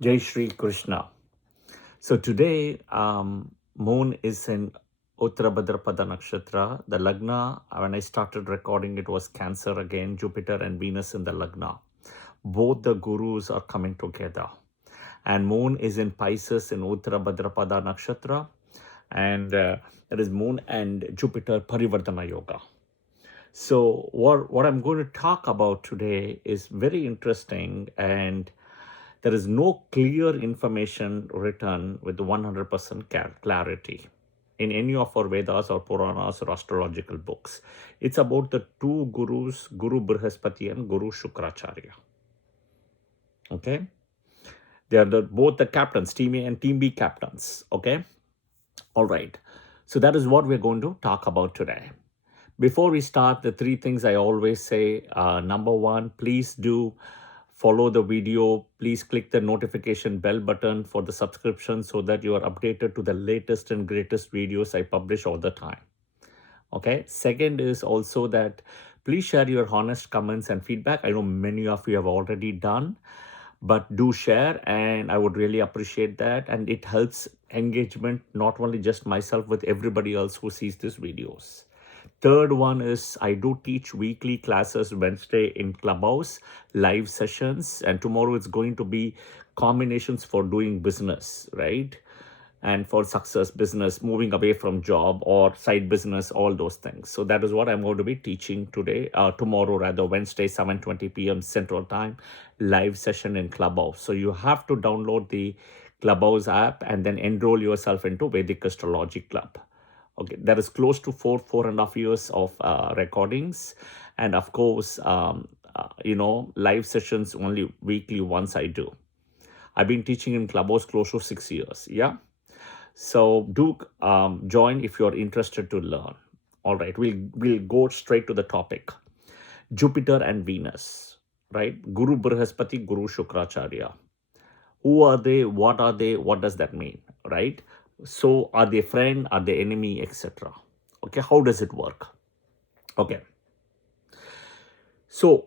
Jai Shri Krishna. So today, moon is in Uttara Bhadrapada Nakshatra. The Lagna, when I started recording, it was Cancer again, Jupiter and Venus in the Lagna. Both the gurus are coming together. And moon is in Pisces in Uttara Bhadrapada Nakshatra. And that is moon and Jupiter Parivardhana Yoga. So what I'm going to talk about today is very interesting, and there is no clear information written with 100% clarity in any of our Vedas or Puranas or astrological books. It's about the two gurus, Guru Brihaspati and Guru Shukracharya. Okay? They are both the captains, Team A and Team B captains. Okay? All right. So that is what we're going to talk about today. Before we start, the three things I always say. Number one, please do follow the video. Please click the notification bell button for the subscription so that you are updated to the latest and greatest videos I publish all the time. Okay. Second is also that please share your honest comments and feedback. I know many of you have already done, but do share, and I would really appreciate that. And it helps engagement, not only just myself, with everybody else who sees these videos. Third one is I do teach weekly classes Wednesday in Clubhouse, live sessions, and tomorrow it's going to be combinations for doing business, right? And for success, business, moving away from job or side business, all those things. So that is what I'm going to be teaching today, tomorrow rather, Wednesday, 7:20 p.m. Central Time, live session in Clubhouse. So you have to download the Clubhouse app and then enroll yourself into Vedic Astrology Club. Okay, that is close to 4.5 years of recordings. And of course, live sessions only weekly once I do. I've been teaching in Clubhouse close to 6 years. Yeah. So do join if you're interested to learn. All right, we'll go straight to the topic. Jupiter and Venus, right? Guru Brihaspati, Guru Shukracharya. Who are they? What are they? What does that mean, right? So are they friend? Are they enemy, etc.? Okay, how does it work? Okay. So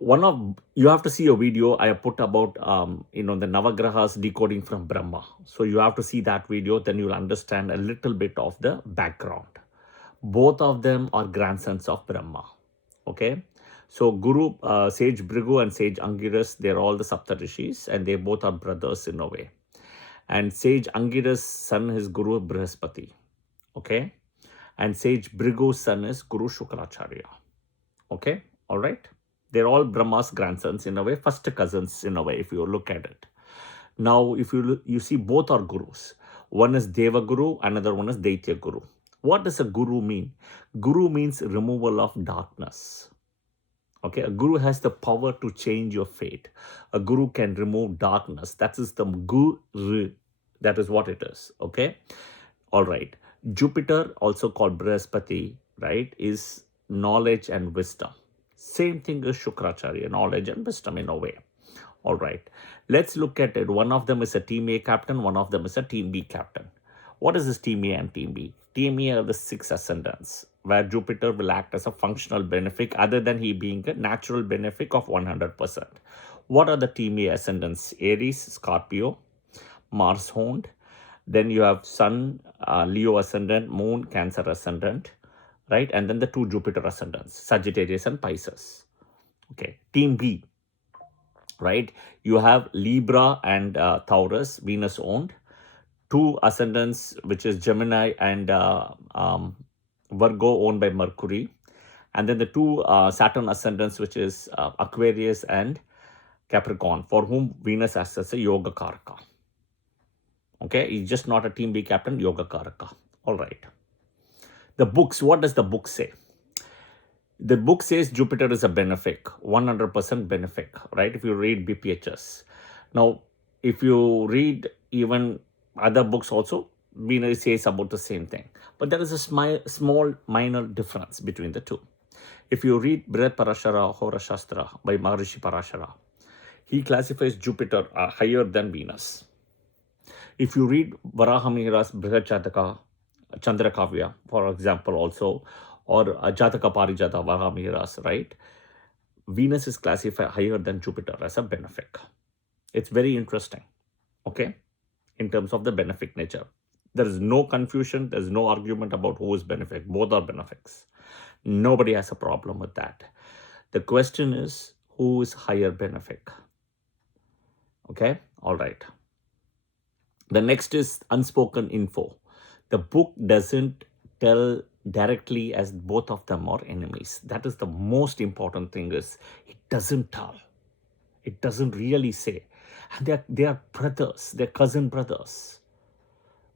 you have to see a video I put about the Navagrahas decoding from Brahma. So you have to see that video, then you'll understand a little bit of the background. Both of them are grandsons of Brahma. Okay. So Guru, Sage Bhrigu and Sage Angiras, they're all the Saptarishis, and they both are brothers in a way. And Sage Angira's son is Guru Brihaspati. Okay. And Sage Bhrigu's son is Guru Shukracharya. Okay. All right. They're all Brahma's grandsons in a way, first cousins in a way, if you look at it. Now, if you see, both are gurus. One is Deva Guru, another one is Daitya Guru. What does a guru mean? Guru means removal of darkness. Okay, a guru has the power to change your fate. A guru can remove darkness. That is the guru. That is what it is. Okay. All right. Jupiter, also called Brihaspati, right, is knowledge and wisdom. Same thing as Shukracharya, knowledge and wisdom in a way. All right. Let's look at it. One of them is a Team A captain. One of them is a Team B captain. What is this Team A and Team B? Team A are the 6 ascendants, where Jupiter will act as a functional benefic, other than he being a natural benefic of 100%. What are the Team A ascendants? Aries, Scorpio, Mars honed. Then you have Sun, Leo ascendant, Moon, Cancer ascendant, right? And then the 2 Jupiter ascendants, Sagittarius and Pisces. Okay. Team B, right? You have Libra and Taurus, Venus owned. 2 ascendants, which is Gemini and Virgo, owned by Mercury. And then the 2 Saturn ascendants, which is Aquarius and Capricorn, for whom Venus acts as a Yoga Karaka. Okay, he's just not a Team B captain, Yoga Karaka. All right. The books, what does the book say? The book says Jupiter is a benefic, 100% benefic, right? If you read BPHS. Now, if you read even other books also, Venus says about the same thing. But there is a small minor difference between the two. If you read Brihat Parashara Hora Shastra by Maharishi Parashara, he classifies Jupiter higher than Venus. If you read Varahamihira's Brihat Jataka, Chandrakavya, for example, also, or Jataka Parijata Varahamihira's, right? Venus is classified higher than Jupiter as a benefic. It's very interesting. okay, in terms of the benefic nature. There is no confusion, there's no argument about who is benefic. Both are benefics. Nobody has a problem with that. The question is, who is higher benefic? Okay, all right. The next is unspoken info. The book doesn't tell directly as both of them are enemies. That is the most important thing, is it doesn't tell. It doesn't really say. And they are brothers, they're cousin brothers.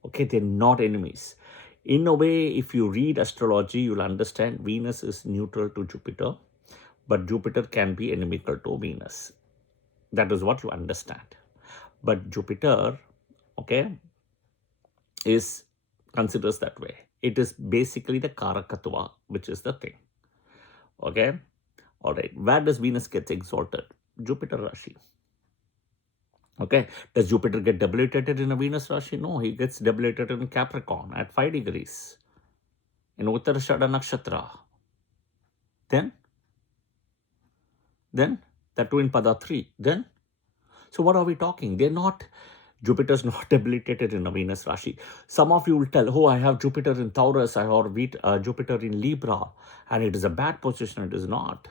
Okay, they're not enemies. In a way, if you read astrology, you'll understand Venus is neutral to Jupiter, but Jupiter can be inimical to Venus. That is what you understand. But Jupiter, okay, considers that way. It is basically the Karakatva, which is the thing. Okay, all right. Where does Venus get exalted? Jupiter Rashi. Okay, does Jupiter get debilitated in a Venus Rashi? No, he gets debilitated in Capricorn at 5 degrees in Uttarashada Nakshatra. Then that too in Pada 3. Then, so what are we talking? Jupiter's not debilitated in a Venus Rashi. Some of you will tell, oh, I have Jupiter in Taurus, I have Jupiter in Libra, and it is a bad position. It is not.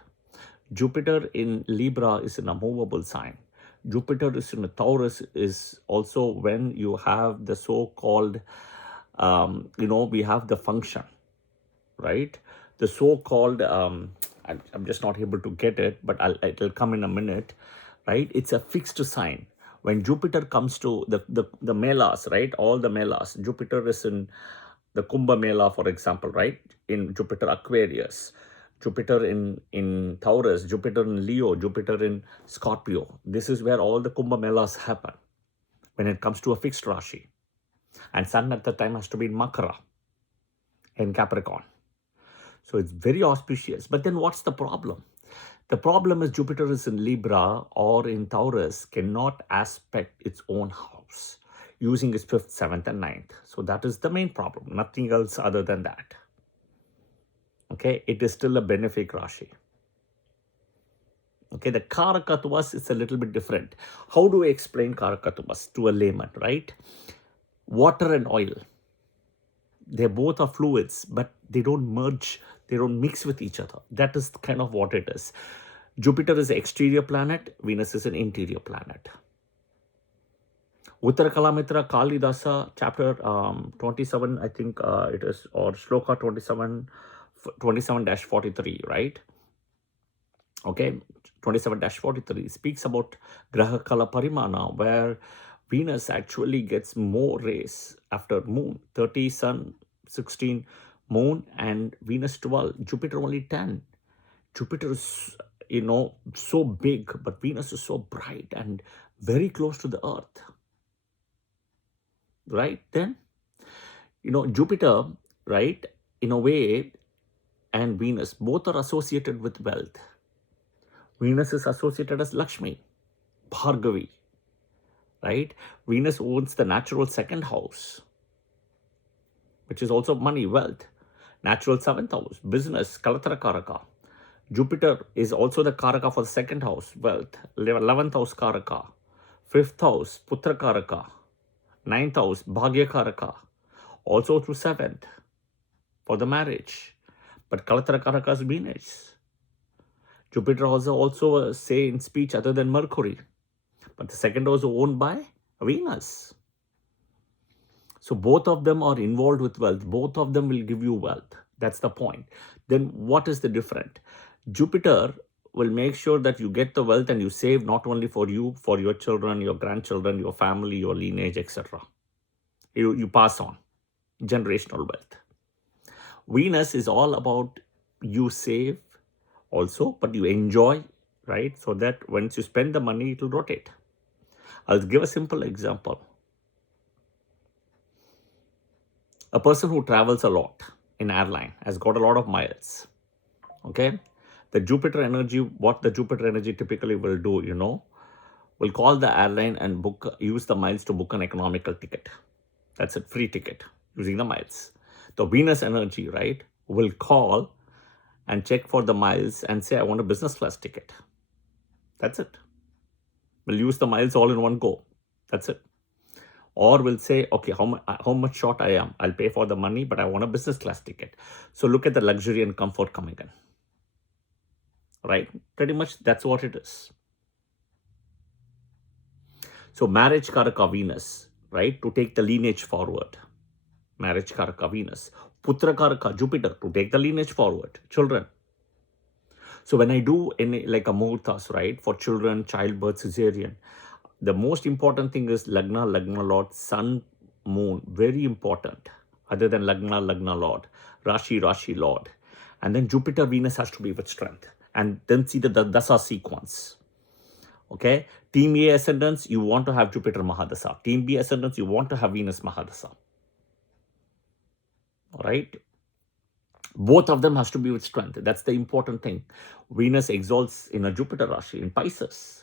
Jupiter in Libra is in a movable sign. Jupiter is in a Taurus is also when you have the so-called, we have the function, right? The so-called, I'm just not able to get it, but it'll come in a minute, right? It's a fixed sign. When Jupiter comes to the Melas, right? All the Melas, Jupiter is in the Kumbh Mela, for example, right? In Jupiter Aquarius, Jupiter in Taurus, Jupiter in Leo, Jupiter in Scorpio. This is where all the Kumbh Melas happen when it comes to a fixed Rashi. And Sun at the time has to be in Makara, in Capricorn. So it's very auspicious. But then what's the problem? The problem is Jupiter is in Libra or in Taurus cannot aspect its own house using its 5th, 7th, and 9th. So that is the main problem. Nothing else other than that. Okay, it is still a benefic Rashi. Okay, the Karakatvas is a little bit different. How do I explain Karakatvas to a layman, right? Water and oil. They both are fluids, but they don't merge, they don't mix with each other. That is kind of what it is. Jupiter is an exterior planet, Venus is an interior planet. Uttara Kalamitra Kalidasa, chapter 27, I think it is, or Shloka 27-43, right? Okay, 27-43 speaks about Graha Kala Parimana, where Venus actually gets more rays after Moon, 30 Sun, 16 Moon, and Venus 12, Jupiter only 10. Jupiter is, so big, but Venus is so bright and very close to the Earth. Right? Then, Jupiter, right, in a way, and Venus, both are associated with wealth. Venus is associated as Lakshmi, Bhargavi, right? Venus owns the natural 2nd house, which is also money, wealth. Natural 7th house, business, Kalatara Karaka. Jupiter is also the Karaka for the 2nd house, wealth. 11th house Karaka. 5th house, Putra Karaka. 9th house, Bhagya Karaka. Also through 7th for the marriage. But Kalatara Karaka is Venus. Jupiter has also a say in speech other than Mercury. But the 2nd house is owned by Venus. So both of them are involved with wealth. Both of them will give you wealth. That's the point. Then what is the difference? Jupiter will make sure that you get the wealth and you save not only for you, for your children, your grandchildren, your family, your lineage, etc. You pass on generational wealth. Venus is all about you save also, but you enjoy, right? So that once you spend the money, it will rotate. I'll give a simple example. A person who travels a lot in airline has got a lot of miles. Okay? The Jupiter energy, what the Jupiter energy typically will do, will call the airline and use the miles to book an economical ticket. That's a free ticket using the miles. The Venus energy, right, will call and check for the miles and say, I want a business class ticket. That's it. We'll use the miles all in one go. That's it. Or will say, okay, how much short I am? I'll pay for the money, but I want a business class ticket. So look at the luxury and comfort coming in, right? Pretty much that's what it is. So marriage karaka Venus, right? To take the lineage forward. Marriage karaka Venus. Putra karaka Jupiter, to take the lineage forward. Children. So when I do any like a muhurtas, right, for children, childbirth, cesarean, the most important thing is Lagna Lord, Sun, Moon, very important. Other than Lagna Lord, Rashi Lord. And then Jupiter, Venus has to be with strength. And then see the Dasa sequence. Okay? Team A ascendants, you want to have Jupiter Mahadasa. Team B ascendants, you want to have Venus Mahadasa. All right? Both of them has to be with strength. That's the important thing. Venus exalts in a Jupiter Rashi, in Pisces.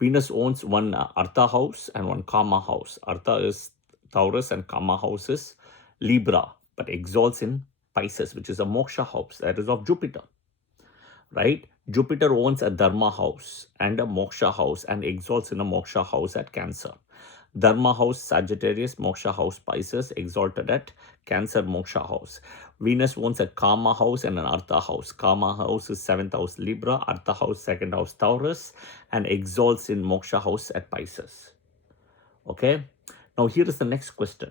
Venus owns one Artha house and one Kama house. Artha is Taurus and Kama house is Libra, but exalts in Pisces, which is a Moksha house. That is of Jupiter, right? Jupiter owns a Dharma house and a Moksha house and exalts in a Moksha house at Cancer. Dharma house Sagittarius, Moksha house Pisces, exalted at Cancer Moksha house. Venus owns a Kama house and an Artha house. Kama house is 7th house Libra, Artha house 2nd house Taurus, and exalts in Moksha house at Pisces. Okay, now here is the next question.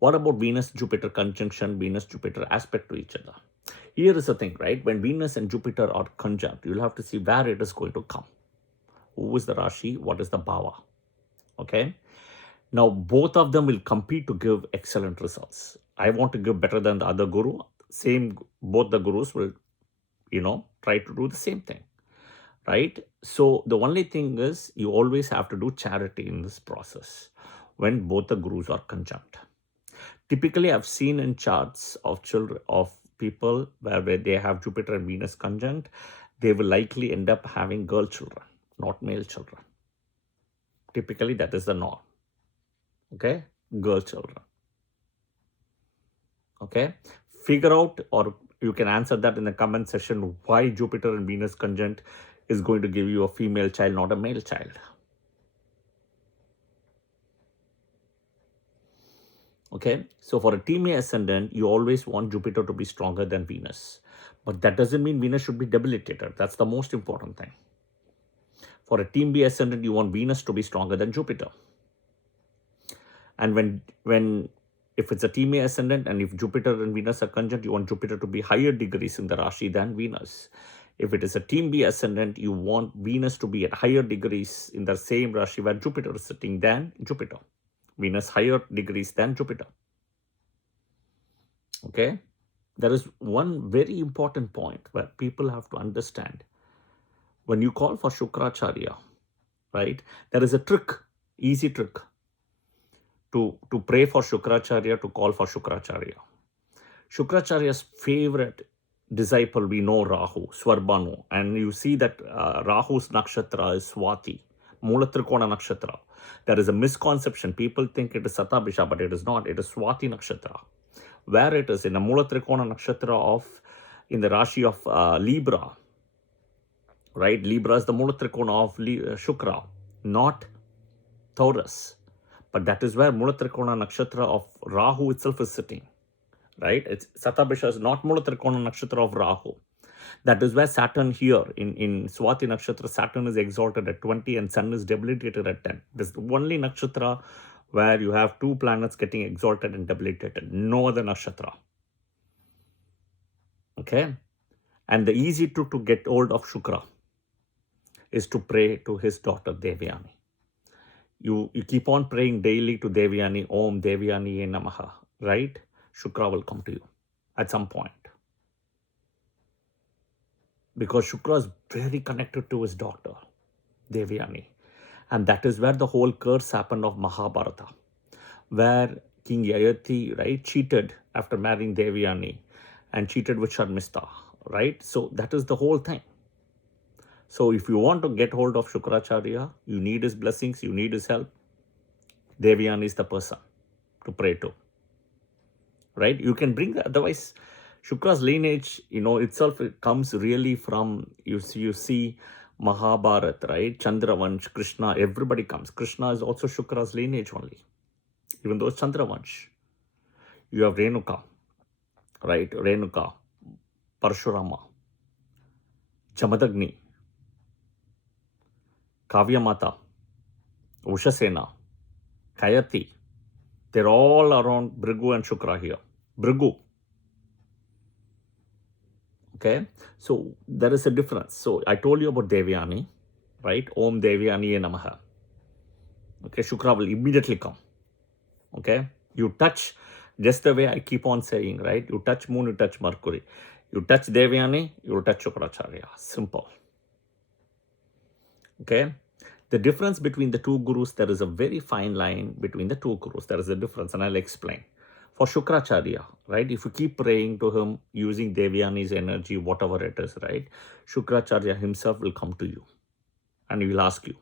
What about Venus Jupiter conjunction, Venus Jupiter aspect to each other? Here is the thing, right? When Venus and Jupiter are conjunct, you'll have to see where it is going to come. Who is the Rashi? What is the Bhava? Okay. Now, both of them will compete to give excellent results. I want to give better than the other guru. Both the gurus will, try to do the same thing, right? So the only thing is you always have to do charity in this process when both the gurus are conjunct. Typically, I've seen in charts of people where they have Jupiter and Venus conjunct, they will likely end up having girl children, not male children. Typically, that is the norm. Okay, girl children. Okay, figure out, or you can answer that in the comment section, why Jupiter and Venus conjunct is going to give you a female child, not a male child. Okay, so for a team A ascendant, you always want Jupiter to be stronger than Venus. But that doesn't mean Venus should be debilitated. That's the most important thing. For a team B ascendant, you want Venus to be stronger than Jupiter. And if it's a team A ascendant and if Jupiter and Venus are conjunct, you want Jupiter to be higher degrees in the Rashi than Venus. If it is a team B ascendant, you want Venus to be at higher degrees in the same Rashi where Jupiter is sitting than Jupiter. Venus higher degrees than Jupiter. Okay, there is one very important point where people have to understand. When you call for Shukracharya, right, there is a trick, easy trick to pray for Shukracharya, to call for Shukracharya. Shukracharya's favorite disciple, we know Rahu, Swarbhanu, and you see that Rahu's nakshatra is Swati, Mulatrikona nakshatra. There is a misconception. People think it is Satabhisha, but it is not. It is Swati nakshatra. Where it is in a Mulatrikona nakshatra in the Rashi of Libra, right? Libra is the Mulatrikona of Shukra, not Taurus. But that is where Mulatrikona nakshatra of Rahu itself is sitting, right? It's Satabhisha is not Mulatrikona nakshatra of Rahu. That is where Saturn here in Swati nakshatra, Saturn is exalted at 20 and Sun is debilitated at 10. This is the only nakshatra where you have two planets getting exalted and debilitated. No other nakshatra. Okay? And the easy trick to get hold of Shukra is to pray to his daughter Devyani. You keep on praying daily to Devyani, Om Devyani Ye Namaha, right? Shukra will come to you at some point. Because Shukra is very connected to his daughter, Devyani. And that is where the whole curse happened of Mahabharata, where King Yayati, right, cheated after marrying Devyani and cheated with Sharmista, right? So that is the whole thing. So if you want to get hold of Shukracharya, you need his blessings, you need his help. Devyani is the person to pray to, right? You can bring that. Otherwise, Shukra's lineage, itself it comes really from, you see Mahabharata, right? Chandravansh, Krishna, everybody comes. Krishna is also Shukra's lineage only. even though it's Chandravansh. You have Renuka, right? Renuka, Parshurama, Jamadagni, Kavyamata, Ushasena, Kayati. They're all around Bhrigu and Shukra here. Bhrigu. Okay, so there is a difference. So I told you about Devyani, right? Om Devyani Namaha. Okay, Shukra will immediately come. Okay, you touch, just the way I keep on saying, right? You touch moon, you touch Mercury. You touch Devyani, you will touch Shukracharya. Simple. Okay, the difference between the two gurus, there is a very fine line between the two gurus. There is a difference, and I'll explain. For Shukracharya, right, if you keep praying to him using Devyani's energy, whatever it is, right, Shukracharya himself will come to you and he will ask you.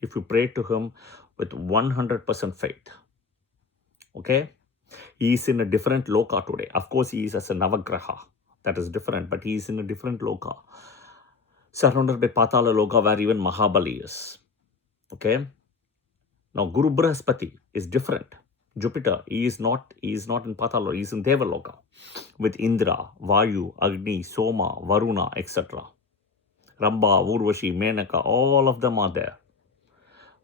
If you pray to him with 100% faith, okay, he is in a different loka today. Of course, he is as a Navagraha. That is different, but he is in a different loka. Surrounded by Patala loka where even Mahabali is. Okay. Now, Guru Brihaspati is different. Jupiter, he is not in Patala, he is in Devaloka with Indra, Vayu, Agni, Soma, Varuna, etc. Ramba, Urvashi, Menaka, all of them are there.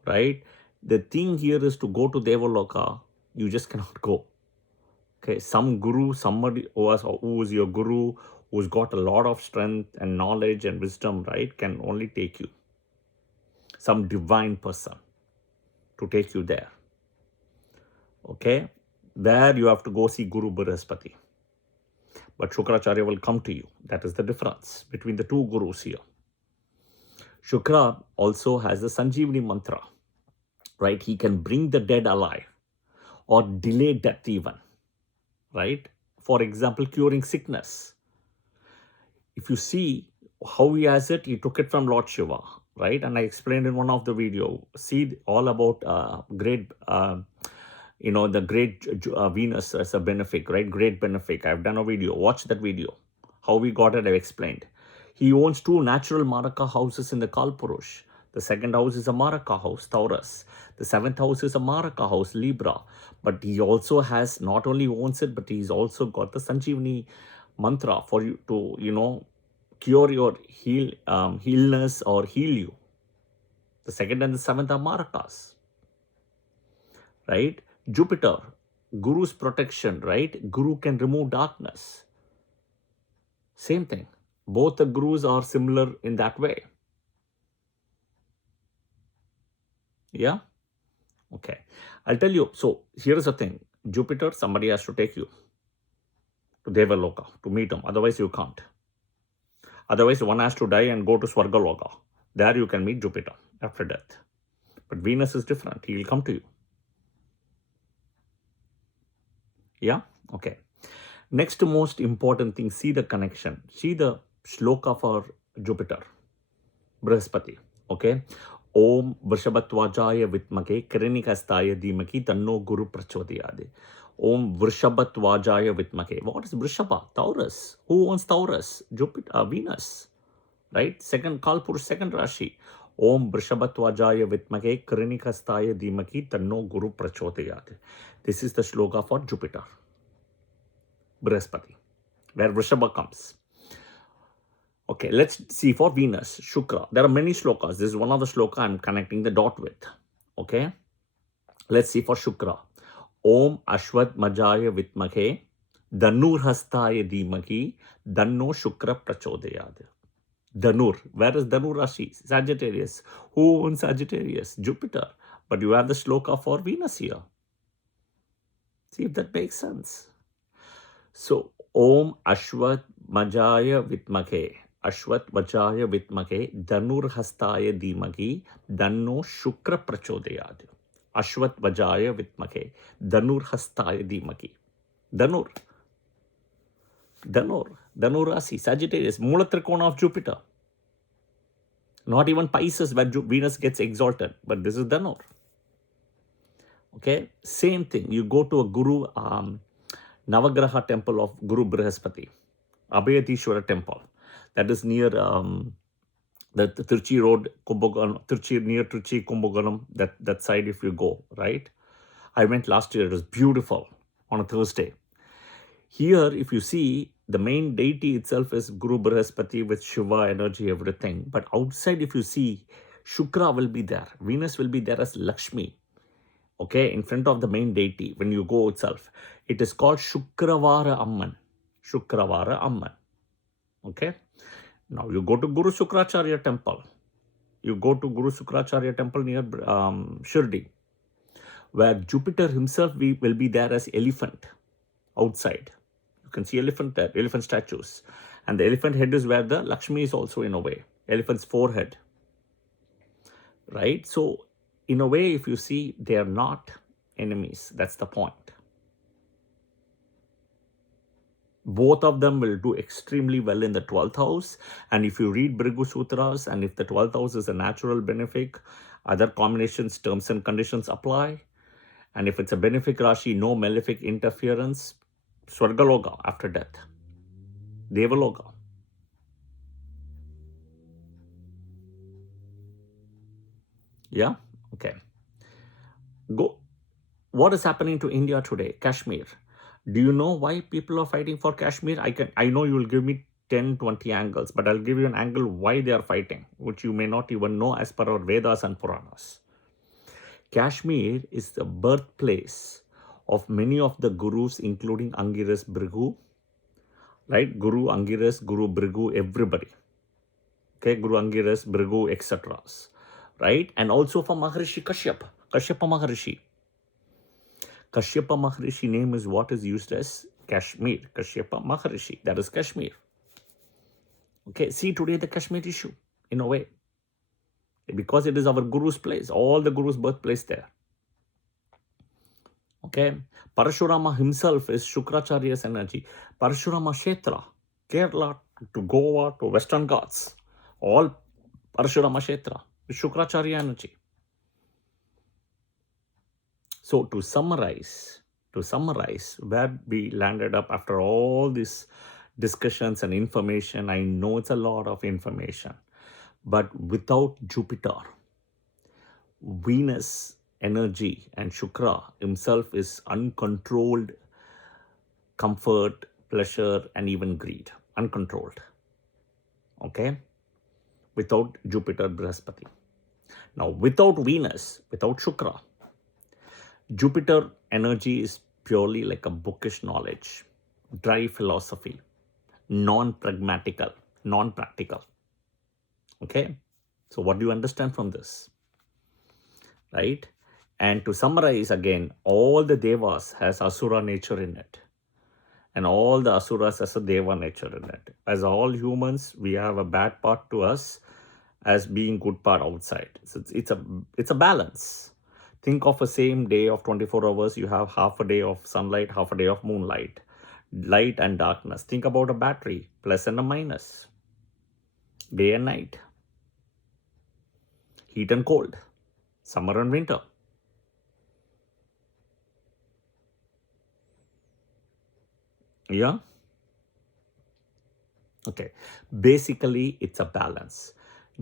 Right? The thing here is to go to Devaloka, you just cannot go. Okay, some guru, somebody who is your guru, who's got a lot of strength and knowledge and wisdom, right, can only take you. Some divine person to take you there. Okay, there you have to go see Guru Brihaspati. But Shukracharya will come to you. That is the difference between the two gurus here. Shukra also has the Sanjeevani mantra, right? He can bring the dead alive or delay death even, right? For example, curing sickness. If you see how he has it, he took it from Lord Shiva, right? And I explained in one of the video, see all about the great Venus as a benefic, right? Great benefic. I've done a video. Watch that video. How we got it, I've explained. He owns 2 natural Maraka houses in the Kalpurush. The 2nd house is a Maraka house, Taurus. The 7th house is a Maraka house, Libra. But he also has, not only owns it, but he's also got the Sanjeevani mantra for you to, cure your illness or heal you. The 2nd and the 7th are Marakas. Right? Jupiter, Guru's protection, right? Guru can remove darkness. Same thing. Both the gurus are similar in that way. Yeah? Okay. I'll tell you. So, here is the thing. Jupiter, somebody has to take you to Devaloka to meet him. Otherwise, you can't. Otherwise, one has to die and go to Swargaloka. There you can meet Jupiter after death. But Venus is different. He will come to you. Yeah? Okay. Next most important thing, see the connection. See the shloka for Jupiter. Brihaspati. Okay. Om Vrishabhatvajaya Vitmake Kirinikastaya Dhimaki Tanno Guru Prachodhyade. Om Vrishabhatvajaya Vitmake. What is Vrishabha? Taurus. Who owns Taurus? Jupiter, Venus. Right? Second Kalpur, second Rashi. Om Vrishabhatvajaya Vitmake Kirinikastaya Dhimaki Tanno Guru Prachodhyade. This is the shloka for Jupiter. Brihaspati, where Vrishabha comes. Okay, let's see for Venus, Shukra. There are many shlokas. This is one of the shloka I'm connecting the dot with. Okay, let's see for Shukra. Om Ashwat Majaya Vitmake Danur Hastaya Dhimaki Danno Shukra Prachodayad. Danur. Where is Danur Rashi? Sagittarius. Who owns Sagittarius? Jupiter. But you have the shloka for Venus here. See if that makes sense. So, Om Ashwat Majaya Vitmake, Ashwat Vajaya Vitmake, Danur Hastaya Dhimaki, Danno Shukra Prachodayad. Ashwat Vajaya Vitmake, Danur Hastaya Dhimaki. Danur Rasi, Sagittarius, Mulatrikona of Jupiter. Not even Pisces where Venus gets exalted, but this is Danur. Okay, same thing. You go to a Guru Navagraha temple of Guru Brihaspati, Abhayatishwara temple. That is near the Trichy road, Kumbakonam, near Trichy, Kumbakonam, that side if you go, right? I went last year. It was beautiful on a Thursday. Here, if you see, the main deity itself is Guru Brihaspati with Shiva energy, everything. But outside, if you see, Shukra will be there. Venus will be there as Lakshmi. Okay, in front of the main deity, when you go itself, it is called Shukravara Amman. Shukravara Amman. Okay. Now you go to Guru Shukracharya temple. You go to Guru Shukracharya temple near Shirdi, where Jupiter himself will be there as elephant outside. You can see elephant there, elephant statues. And the elephant head is where the Lakshmi is also in a way. Elephant's forehead. Right? So, in a way, if you see, they are not enemies. That's the point. Both of them will do extremely well in the 12th house. And if you read Bhrigu Sutras, and if the 12th house is a natural benefic, other combinations, terms and conditions apply. And if it's a benefic Rashi, no malefic interference, Swargaloka after death. Devaloka. Yeah? Okay. Go. What is happening to India today? Kashmir. Do you know why people are fighting for Kashmir? I know you will give me 10, 20 angles, but I'll give you an angle why they are fighting, which you may not even know as per our Vedas and Puranas. Kashmir is the birthplace of many of the gurus, including Angiras, Bhrigu, right? Guru Angiras, Guru Bhrigu, everybody. Okay, Guru Angiras, Bhrigu, etc. Right? And also for Maharishi Kashyapa Maharishi. Kashyapa Maharishi name is what is used as Kashmir. Kashyapa Maharishi. That is Kashmir. Okay, see today the Kashmir issue in a way. Because it is our Guru's place. All the Guru's birthplace there. Okay. Parashurama himself is Shukracharya's energy. Parashurama Kshetra, Kerala to Goa to Western Ghats. All Parashurama Kshetra is Shukracharya energy. So to summarize, where we landed up after all these discussions and information, I know it's a lot of information, but without Jupiter, Venus energy and Shukra himself is uncontrolled comfort, pleasure, and even greed, uncontrolled. Okay? Without Jupiter, Brihaspati. Now, without Venus, without Shukra, Jupiter energy is purely like a bookish knowledge, dry philosophy, non-pragmatical, non-practical. Okay? So what do you understand from this? Right? And to summarize again, all the devas has Asura nature in it. And all the Asuras has a Deva nature in it. As all humans, we have a bad part to us as being good part outside. So it's a balance. Think of a same day of 24 hours, you have half a day of sunlight, half a day of moonlight, light and darkness. Think about a battery, plus and a minus, day and night, heat and cold, summer and winter. Yeah? Okay. Basically, it's a balance.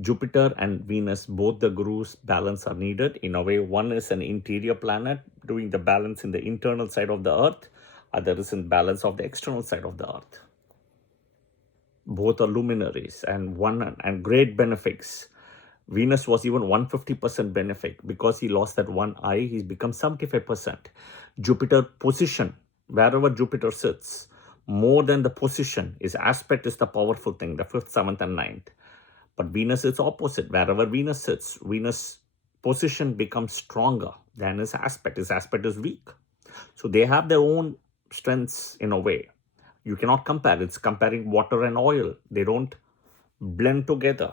Jupiter and Venus, both the gurus, balance are needed. In a way, one is an interior planet doing the balance in the internal side of the earth. Other is in balance of the external side of the earth. Both are luminaries and great benefics. Venus was even 150% benefic. Because he lost that one eye, he's become 75%. Jupiter position, wherever Jupiter sits, more than the position, his aspect is the powerful thing, the 5th, 7th, and 9th. But Venus is opposite. Wherever Venus sits, Venus position becomes stronger than his aspect. His aspect is weak. So they have their own strengths in a way. You cannot compare. It's comparing water and oil. They don't blend together.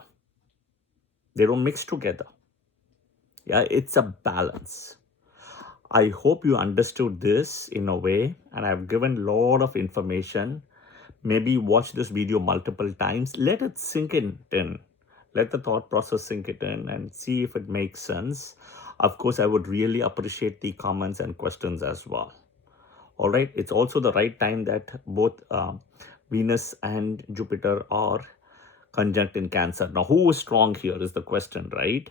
They don't mix together. Yeah, it's a balance. I hope you understood this in a way, and I've given a lot of information. Maybe watch this video multiple times. Let it sink in. Let the thought process sink it in and see if it makes sense. Of course, I would really appreciate the comments and questions as well. All right. It's also the right time that both Venus and Jupiter are conjunct in Cancer. Now, who is strong here is the question, right?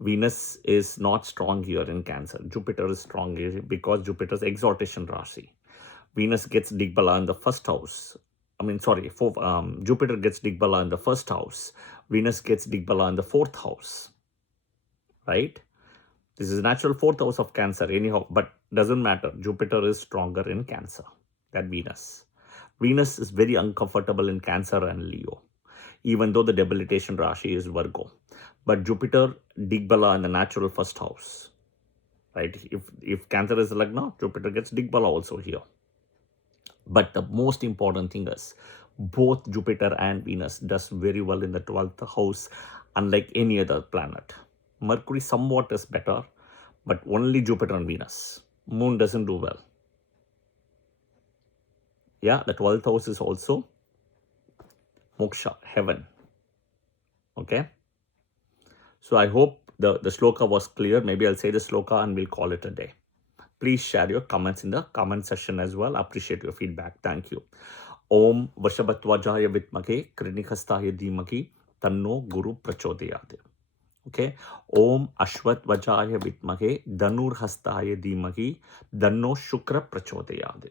Venus is not strong here in Cancer. Jupiter is strong here because Jupiter's exaltation Rashi. Venus gets Digbala in the first house. Jupiter gets Digbala in the first house. Venus gets Digbala in the fourth house, right? This is natural fourth house of Cancer anyhow, but doesn't matter. Jupiter is stronger in Cancer than Venus. Venus is very uncomfortable in Cancer and Leo, even though the debilitation Rashi is Virgo. But Jupiter Digbala in the natural first house, right? If Cancer is Lagna, Jupiter gets Digbala also here. But the most important thing is both Jupiter and Venus does very well in the 12th house, unlike any other planet. Mercury somewhat is better, but only Jupiter and Venus. Moon doesn't do well. Yeah, the 12th house is also moksha, heaven. Okay. So I hope the shloka was clear. Maybe I'll say the shloka and we'll call it a day. Please share your comments in the comment section as well. I appreciate your feedback. Thank you. Om Vashabhatvajaya Vitmake Krinikhastaya Dhimaki Tanno Guru Prachodayate. Okay. Om Ashvatvajaya Vitmake Dhanurhastaya Dhimaki Dhanno Shukra Prachodayate.